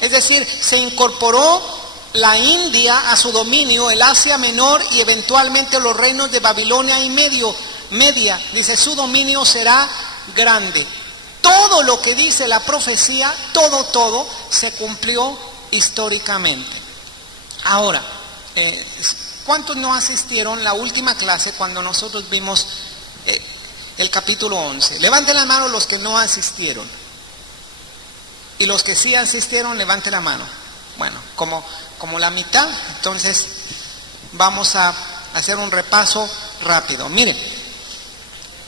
es decir, se incorporó la India a su dominio, el Asia Menor y eventualmente los reinos de Babilonia y Media. Dice, su dominio será grande. Todo lo que dice la profecía, todo se cumplió históricamente. Ahora, ¿cuántos no asistieron la última clase cuando nosotros vimos el capítulo 11? Levanten la mano los que no asistieron. Y los que sí asistieron, levanten la mano. Bueno, como la mitad. Entonces, vamos a hacer un repaso rápido. Miren,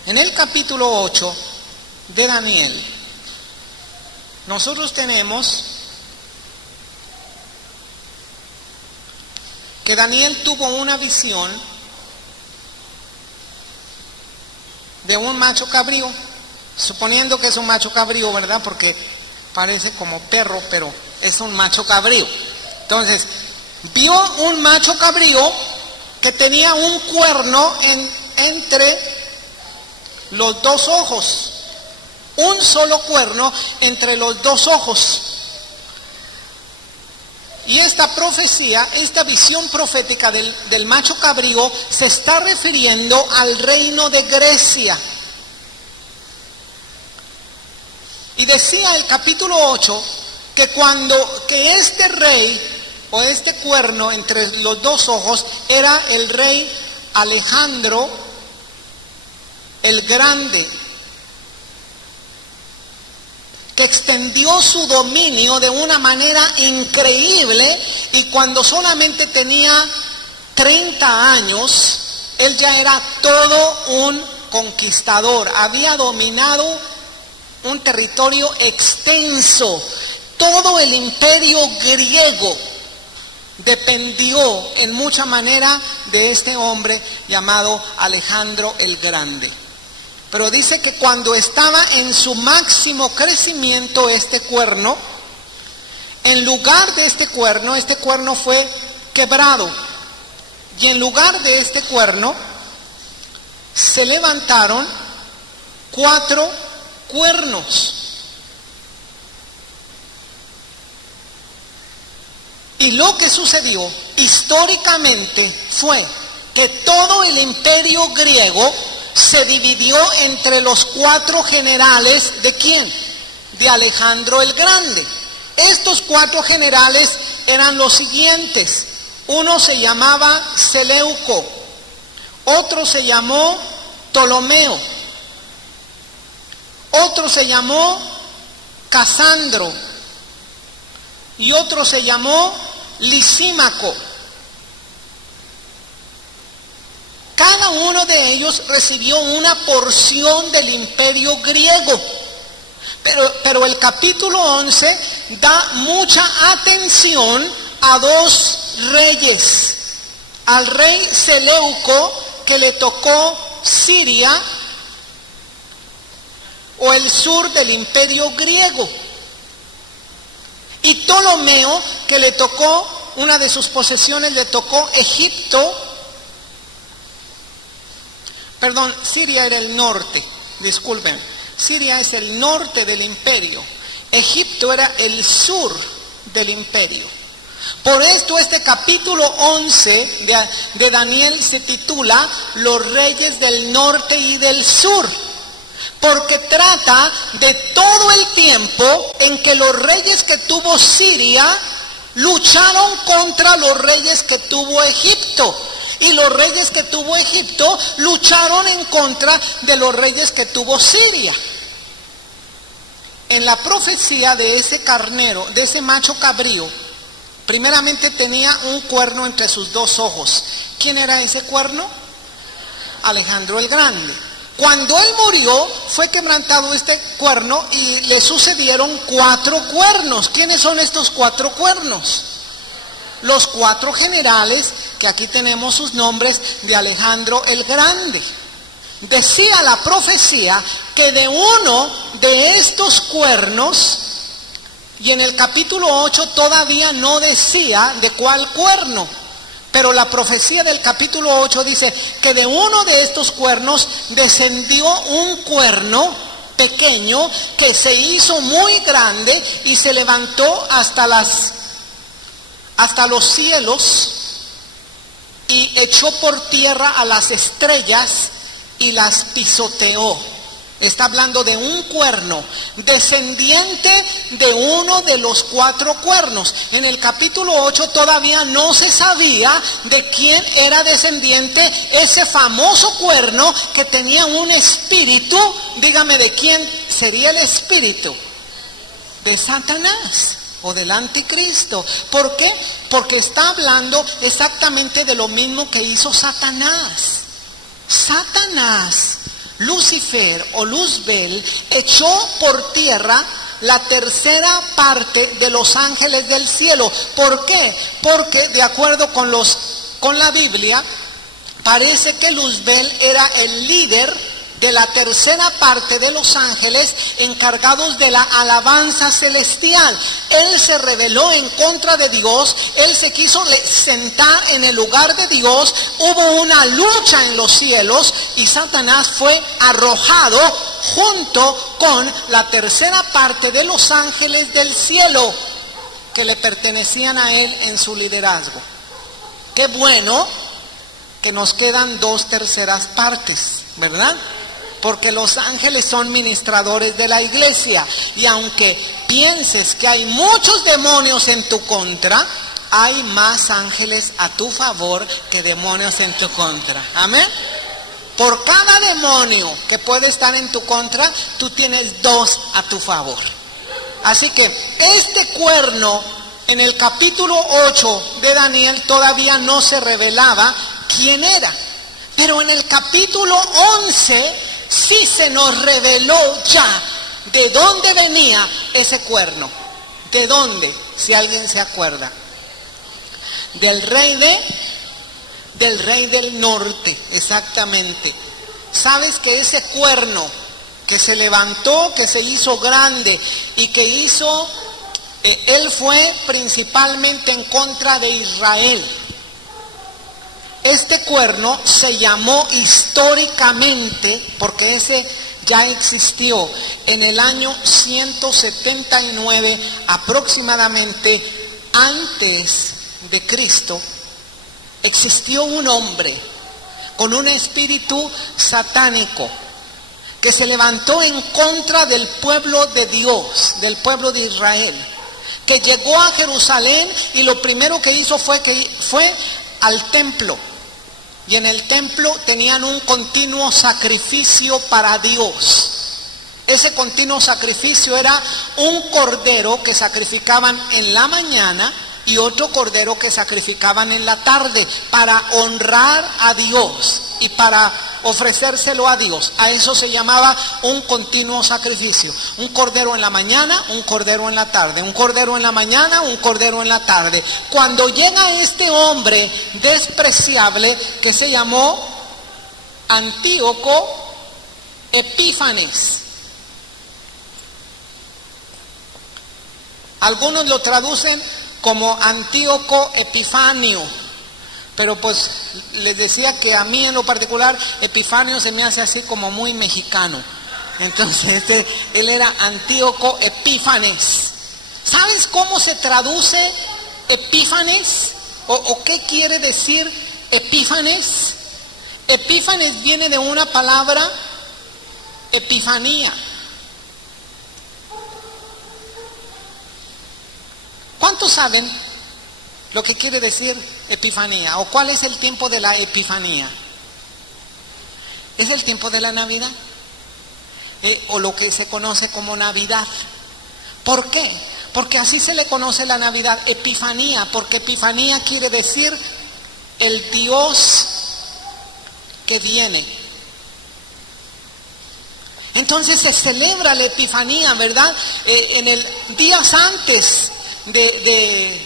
en el capítulo 8 de Daniel, nosotros tenemos que Daniel tuvo una visión de un macho cabrío, suponiendo que es un macho cabrío, ¿verdad? Porque parece como perro, pero es un macho cabrío. Entonces, vio un macho cabrío que tenía un cuerno entre los dos ojos, un solo cuerno entre los dos ojos. Y esta profecía, esta visión profética del macho cabrío se está refiriendo al reino de Grecia. Y decía el capítulo 8 que este rey o este cuerno entre los dos ojos era el rey Alejandro el Grande, que extendió su dominio de una manera increíble, y cuando solamente tenía 30 años, él ya era todo un conquistador, había dominado un territorio extenso. Todo el imperio griego dependió en mucha manera de este hombre llamado Alejandro el Grande. Pero dice que cuando estaba en su máximo crecimiento este cuerno, en lugar de este cuerno fue quebrado. Y en lugar de este cuerno se levantaron 4 cuernos. Y lo que sucedió históricamente fue que todo el imperio griego se dividió entre los 4 generales ¿de quién? De Alejandro el Grande. Estos 4 generales eran los siguientes. Uno se llamaba Seleuco, otro se llamó Ptolomeo, otro se llamó Casandro y otro se llamó Lisímaco. Cada uno de ellos recibió una porción del imperio griego. Pero el capítulo 11 da mucha atención a 2 reyes. Al rey Seleuco, que le tocó Siria o el sur del imperio griego, y Ptolomeo, que le tocó, una de sus posesiones le tocó Egipto. Perdón, Siria era el norte, disculpen. Siria es el norte del imperio. Egipto era el sur del imperio. Por esto este capítulo 11 de Daniel se titula Los reyes del norte y del sur, porque trata de todo el tiempo en que los reyes que tuvo Siria lucharon contra los reyes que tuvo Egipto, y los reyes que tuvo Egipto lucharon en contra de los reyes que tuvo Siria. En la profecía de ese carnero, de ese macho cabrío, primeramente tenía un cuerno entre sus 2 ojos. ¿Quién era ese cuerno? Alejandro el Grande. Cuando él murió, fue quebrantado este cuerno y le sucedieron 4 cuernos. ¿Quiénes son estos 4 cuernos? Los 4 generales, que aquí tenemos sus nombres, de Alejandro el Grande. Decía la profecía que de uno de estos cuernos, y en el capítulo 8 todavía no decía de cuál cuerno, pero la profecía del capítulo 8 dice que de uno de estos cuernos descendió un cuerno pequeño que se hizo muy grande y se levantó hasta los cielos y echó por tierra a las estrellas y las pisoteó. Está hablando de un cuerno descendiente de uno de los 4 cuernos. En el capítulo 8 todavía no se sabía de quién era descendiente ese famoso cuerno que tenía un espíritu. Dígame, ¿de quién sería el espíritu? De Satanás o del anticristo. ¿Por qué? Porque está hablando exactamente de lo mismo que hizo Satanás. Satanás, Lucifer o Luzbel, echó por tierra la 3ª parte de los ángeles del cielo. ¿Por qué? Porque de acuerdo con la Biblia, parece que Luzbel era el líder de la 3ª parte de los ángeles encargados de la alabanza celestial. Él se rebeló en contra de Dios, él se quiso sentar en el lugar de Dios, hubo una lucha en los cielos y Satanás fue arrojado junto con la 3ª parte de los ángeles del cielo que le pertenecían a él en su liderazgo. Qué bueno que nos quedan 2/3 partes, ¿verdad? Porque los ángeles son ministradores de la iglesia. Y aunque pienses que hay muchos demonios en tu contra, hay más ángeles a tu favor que demonios en tu contra. Amén. Por cada demonio que puede estar en tu contra, tú tienes 2 a tu favor. Así que este cuerno, en el capítulo 8 de Daniel, todavía no se revelaba quién era. Pero en el capítulo 11 sí se nos reveló ya ¿De dónde venía ese cuerno? ¿De dónde? Si alguien se acuerda. Del rey del norte, exactamente. ¿Sabes que ese cuerno que se levantó, que se hizo grande y que hizo, él fue principalmente en contra de Israel? Este cuerno se llamó históricamente, porque ese ya existió en el año 179 aproximadamente antes de Cristo. Existió un hombre con un espíritu satánico que se levantó en contra del pueblo de Dios, del pueblo de Israel, que llegó a Jerusalén y lo primero que hizo fue al templo. Y en el templo tenían un continuo sacrificio para Dios. Ese continuo sacrificio era un cordero que sacrificaban en la mañana y otro cordero que sacrificaban en la tarde para honrar a Dios y para ofrecérselo a Dios. A eso se llamaba un continuo sacrificio. Un cordero en la mañana, un cordero en la tarde. Un cordero en la mañana, un cordero en la tarde. Cuando llega este hombre despreciable que se llamó Antíoco Epífanes. Algunos lo traducen como Antíoco Epifanio, pero pues les decía que a mí en lo particular Epifanio se me hace así como muy mexicano. Entonces él era Antíoco Epífanes. ¿Sabes cómo se traduce Epífanes? ¿O qué quiere decir Epífanes? Epífanes viene de una palabra epifanía. ¿Cuántos saben lo que quiere decir epifanía? ¿O cuál es el tiempo de la epifanía? ¿Es el tiempo de la Navidad? O lo que se conoce como Navidad. ¿Por qué? Porque así se le conoce la Navidad, epifanía, porque epifanía quiere decir el Dios que viene. Entonces se celebra la epifanía, ¿verdad? En el días antes de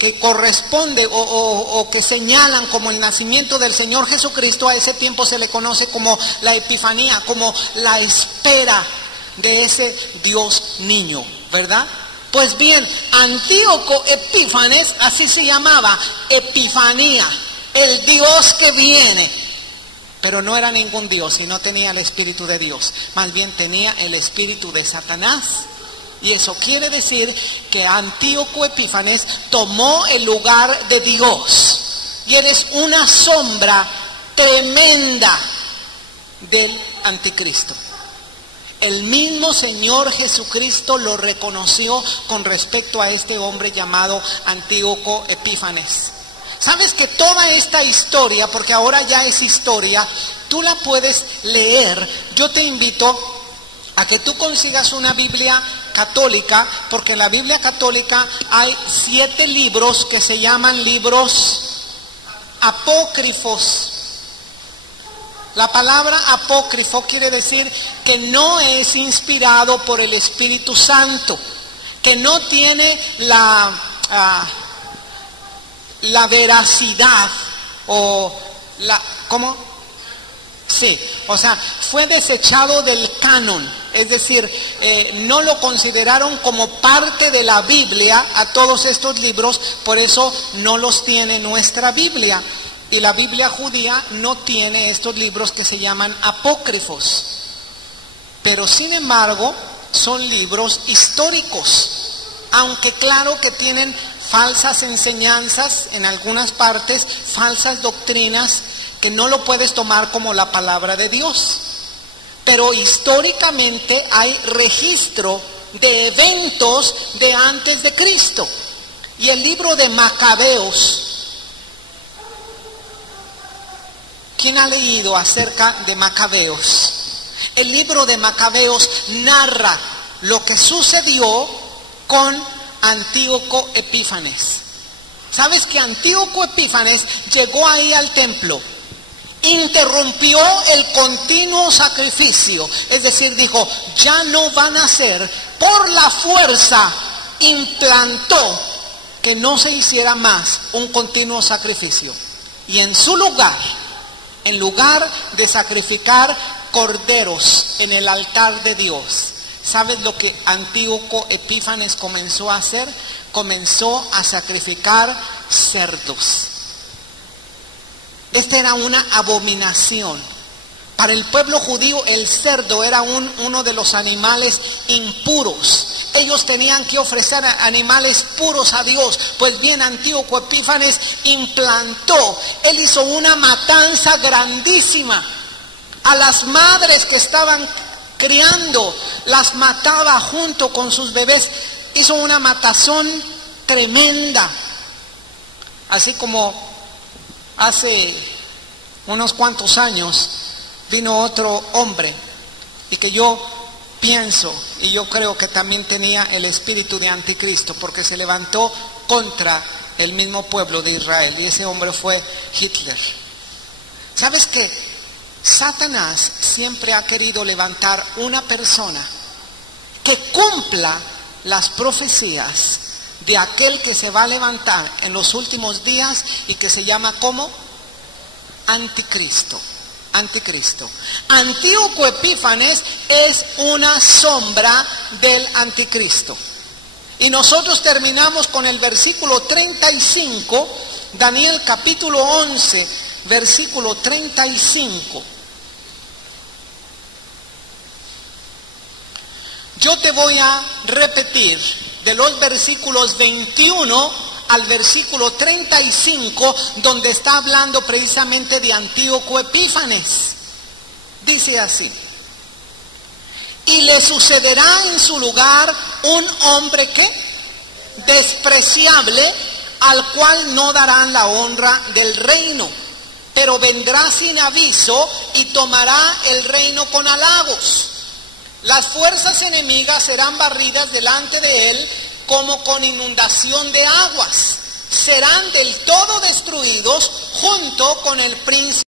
que corresponde o que señalan como el nacimiento del Señor Jesucristo, a ese tiempo se le conoce como la epifanía, como la espera de ese Dios niño, ¿verdad? Pues bien, Antíoco Epífanes, así se llamaba, epifanía, el Dios que viene. Pero no era ningún Dios y no tenía el Espíritu de Dios, más bien tenía el espíritu de Satanás. Y eso quiere decir que Antíoco Epífanes tomó el lugar de Dios. Y él es una sombra tremenda del anticristo. El mismo Señor Jesucristo lo reconoció con respecto a este hombre llamado Antíoco Epífanes. ¿Sabes que toda esta historia, porque ahora ya es historia, tú la puedes leer? Yo te invito a que tú consigas una Biblia católica, porque en la Biblia católica hay 7 libros que se llaman libros apócrifos. La palabra apócrifo quiere decir que no es inspirado por el Espíritu Santo, que no tiene la veracidad o la... ¿Cómo? Sí, o sea, fue desechado del canon, es decir, no lo consideraron como parte de la Biblia a todos estos libros, por eso no los tiene nuestra Biblia. Y la Biblia judía no tiene estos libros que se llaman apócrifos, pero sin embargo son libros históricos, aunque claro que tienen falsas enseñanzas en algunas partes, falsas doctrinas que no lo puedes tomar como la palabra de Dios. Pero históricamente hay registro de eventos de antes de Cristo. Y el libro de Macabeos, ¿quién ha leído acerca de Macabeos? El libro de Macabeos narra lo que sucedió con Antíoco Epífanes. ¿Sabes que Antíoco Epífanes llegó ahí al templo interrumpió el continuo sacrificio. Es decir, dijo, ya no van a hacer, por la fuerza implantó que no se hiciera más un continuo sacrificio. Y en su lugar, en lugar de sacrificar corderos en el altar de Dios, ¿sabes lo que Antíoco Epífanes comenzó a hacer? Comenzó a sacrificar cerdos. Esta era una abominación. Para el pueblo judío el cerdo era uno de los animales impuros. Ellos tenían que ofrecer animales puros a Dios. Pues bien, Antíoco Epífanes implantó, él hizo una matanza grandísima. A las madres que estaban criando, las mataba junto con sus bebés. Hizo una matazón tremenda. Así como hace unos cuantos años vino otro hombre, y que yo pienso y yo creo que también tenía el espíritu de anticristo, porque se levantó contra el mismo pueblo de Israel, y ese hombre fue Hitler. ¿Sabes qué? Satanás siempre ha querido levantar una persona que cumpla las profecías de aquel que se va a levantar en los últimos días, y que se llama ¿cómo? Anticristo. Anticristo. Antíoco Epífanes es una sombra del anticristo. Y nosotros terminamos con el versículo 35, Daniel capítulo 11, versículo 35. Yo te voy a repetir de los versículos 21 al versículo 35, donde está hablando precisamente de Antíoco Epífanes. Dice así: y le sucederá en su lugar un hombre que despreciable, al cual no darán la honra del reino, pero vendrá sin aviso y tomará el reino con halagos. Las fuerzas enemigas serán barridas delante de él como con inundación de aguas. Serán del todo destruidos junto con el príncipe